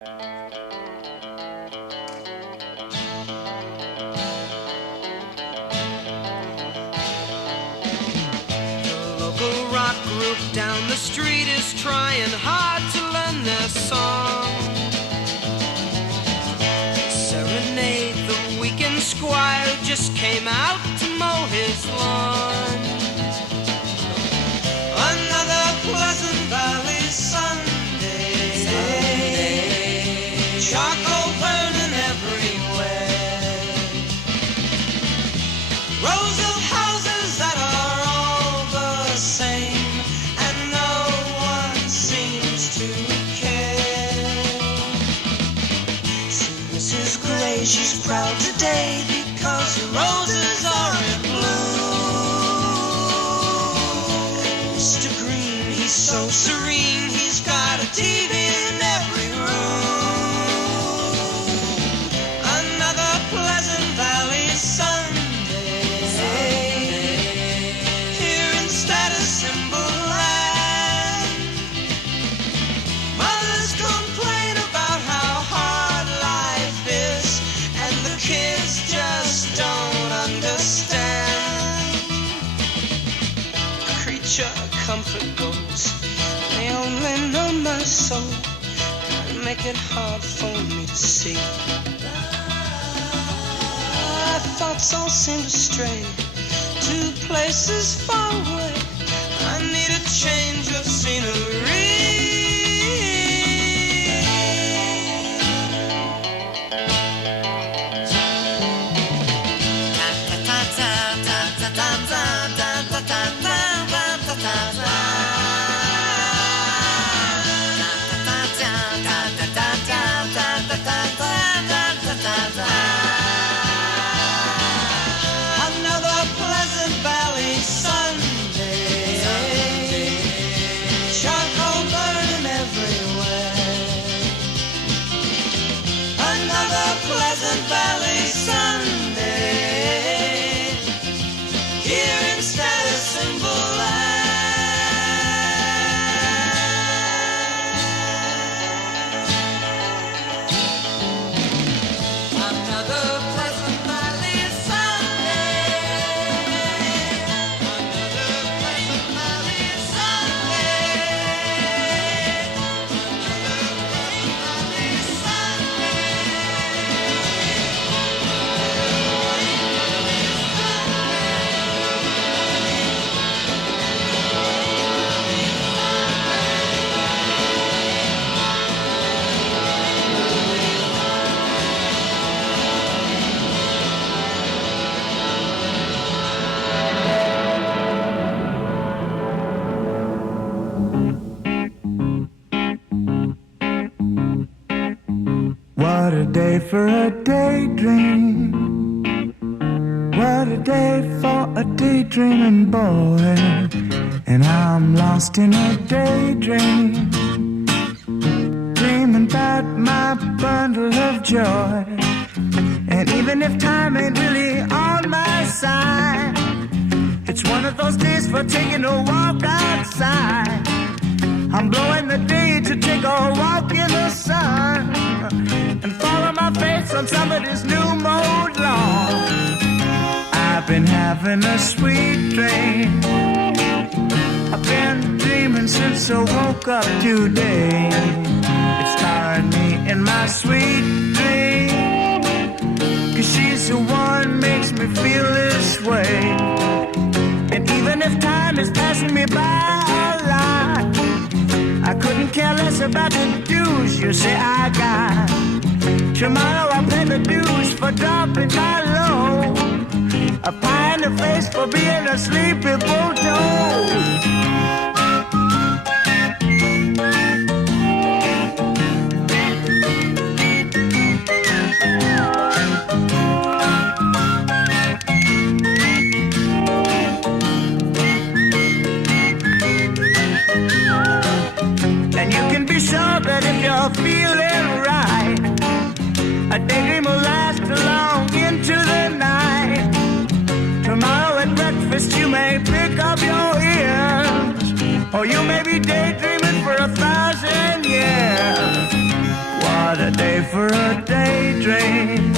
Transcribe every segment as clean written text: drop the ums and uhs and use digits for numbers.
Down the street is trying hard to learn their song. Serenade the weekend squire who just came out to mow his lawn. Another Pleasant Valley Sunday. Charcoal burning everywhere. Rows of houses that are all the same. She's proud today because the roses are in bloom. Mr. Green, he's so serene, he's got a TV in every room. Another Pleasant Valley Sunday. Here in status symbol land. Mothers complain about how hard life is. Kids just don't understand. Creature comfort goes, they only know my soul and make it hard for me to see. My thoughts all seem to stray to places far away. I need a change of scenery. Another Pleasant Valley Sunday. Charcoal burning everywhere. Another Pleasant Valley Sunday. Here in status symbol land. Another Pleasant Valley Sunday. Another Pleasant Valley Sunday. Another Pleasant Valley What a day for a daydream. What a day for a daydreaming boy. And I'm lost in a daydream, dreaming about my bundle of joy. And even if time ain't really on my side, it's one of those days for taking a walk outside. I'm blowing the day to take a walk in the sun and follow my face on somebody's new mode lawn. I've been having a sweet dream. I've been dreaming since I woke up today. It's starring me in my sweet dream, 'cause she's the one makes me feel this way. And even if time is passing me by a lot, I couldn't care less about the dues you say I got. Tomorrow I'll pay the dues for dropping my load, a pie in the face for being a sleepy bulldog. Sure that if you're feeling right, a daydream will last long into the night. Tomorrow at breakfast you may pick up your ears, or you may be daydreaming for 1,000 years. What for a daydream,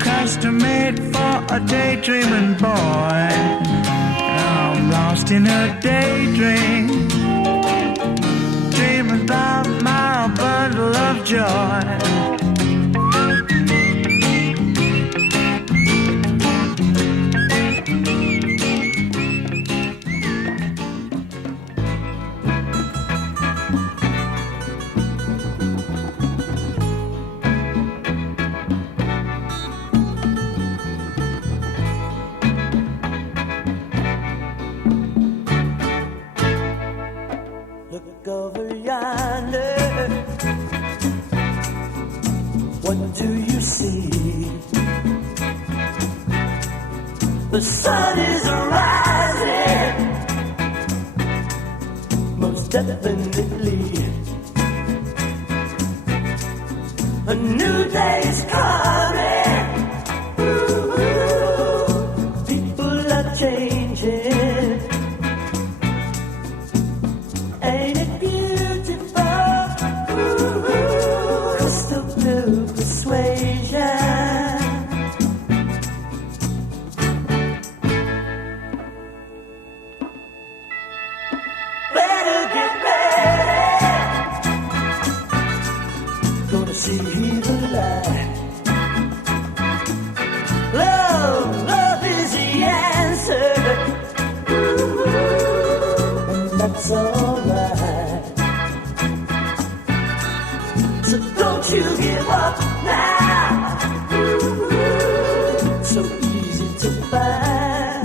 custom made for a daydreaming boy. I'm lost in a daydream, dreaming about my bundle of joy. Look over yonder, what do you see? The sun is rising, most definitely. A new day's coming. Ooh, people are changing. Ain't it beautiful? Ooh, crystal blue persuasion. Better get ready. Gonna see the light. Love is the answer. Ooh, and that's alright. So don't you give up now. Ooh, so easy to find.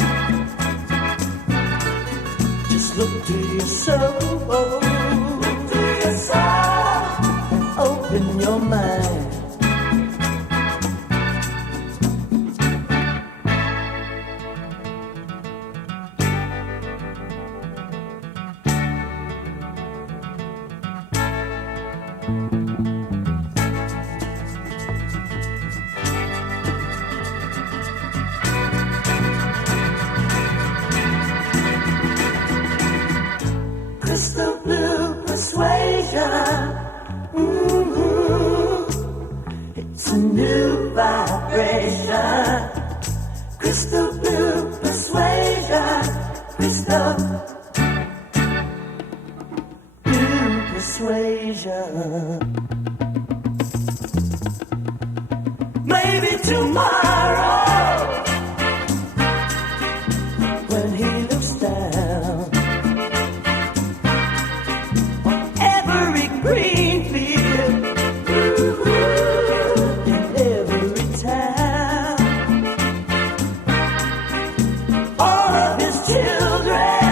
Just look to your soul. Look to your soul and open your mind. Crystal blue persuasion. It's a new vibration. Crystal blue persuasion. Crystal blue persuasion. Maybe tomorrow, when he looks down green field, in every town, all of his children,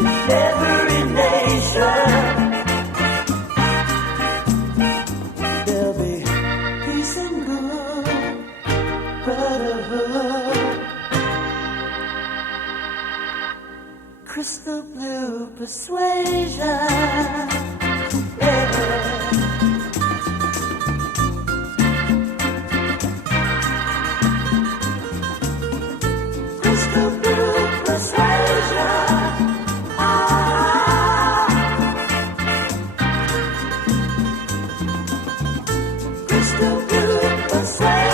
in every nation, there'll be peace and good brotherhood. Crystal blue persuasion. Yeah. Crystal blue persuasion. Crystal blue persuasion. Crystal blue persuasion.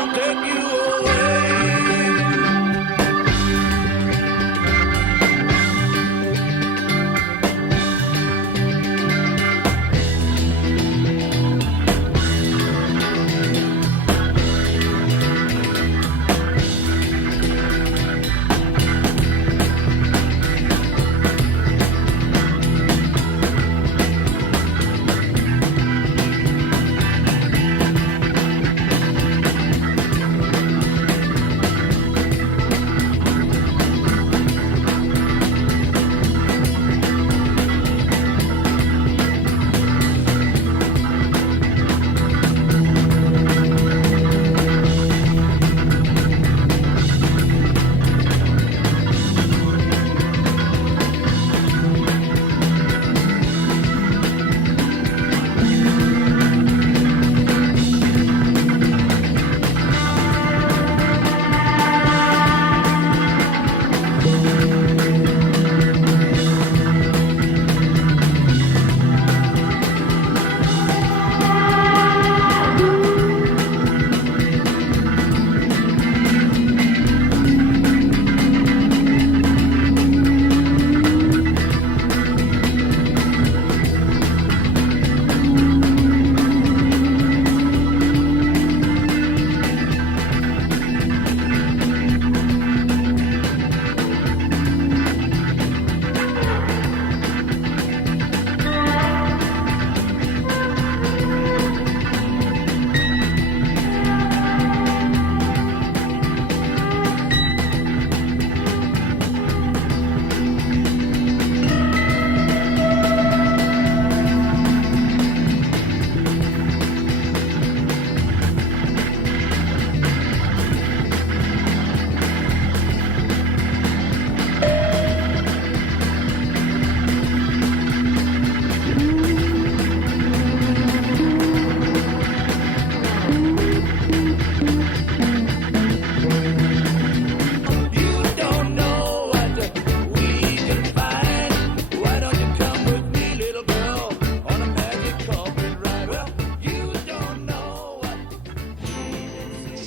I'll take you away.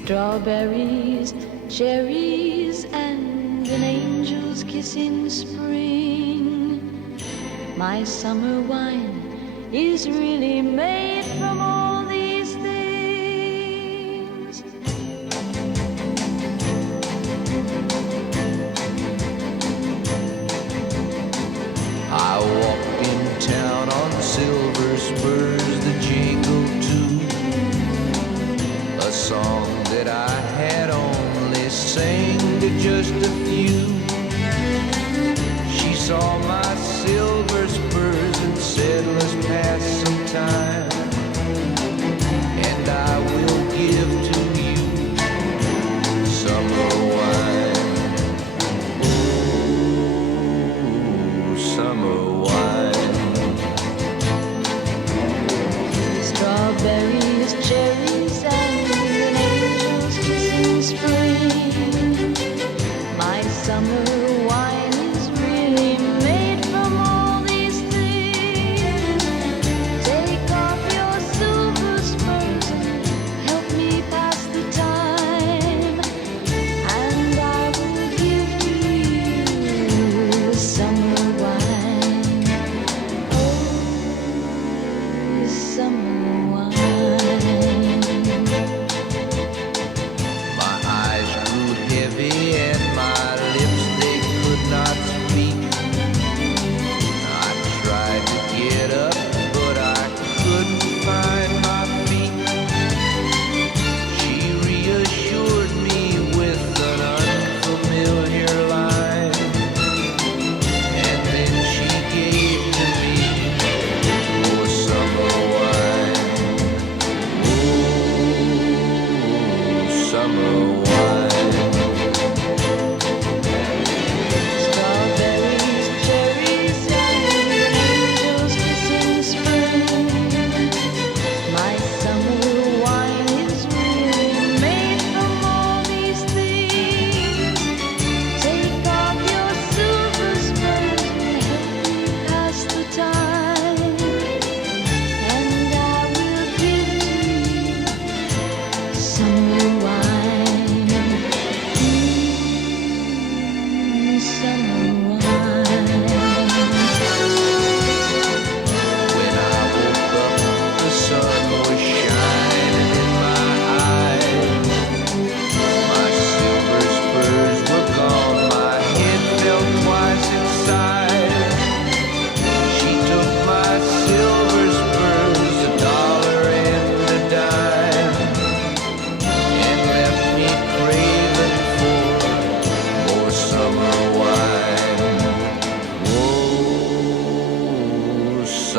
Strawberries, cherries, and an angel's kiss in spring. My summer wine is really made from all these things. I walked in town on silver spurs that jingle too, a song that I had only sang to just a few. She saw my silver spurs and said, let's pass some time, and I will give to you summer wine. Ooh, summer wine. Strawberries, cherries, and an angel's kiss in spring. My summer wine is really made from all these things. Take off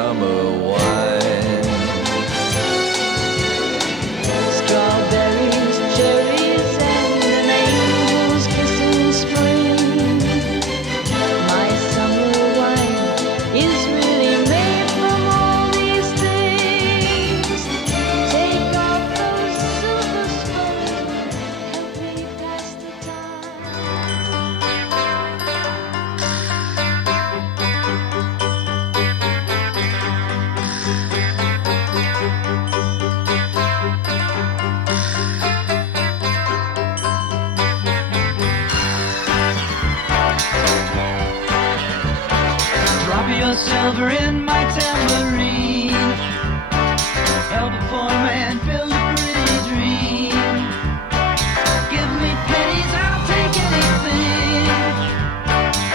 summer wine. Strawberries, cherries, and an angel's kiss in spring. My summer wine is really made from all these things. Take off those silver spurs, help me pass the time. Drop your silver in my tambourine. Help a poor man build a pretty dream. Give me pennies, I'll take anything.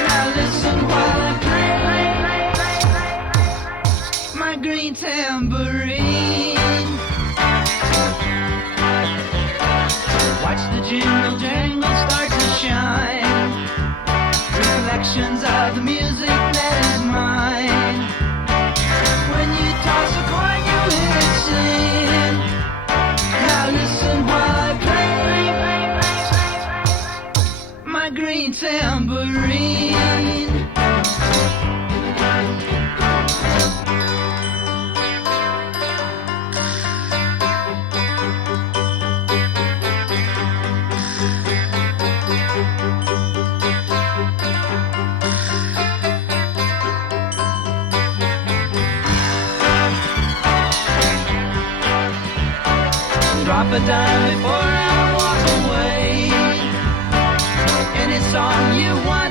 Now listen while I play my green tambourine. Watch the jingle jangle start to shine. Reflections of the music that is mine. When you toss a coin, you hear it sing. Now listen while I play my green tambourine. Drop a dime before I walk away. Any song you want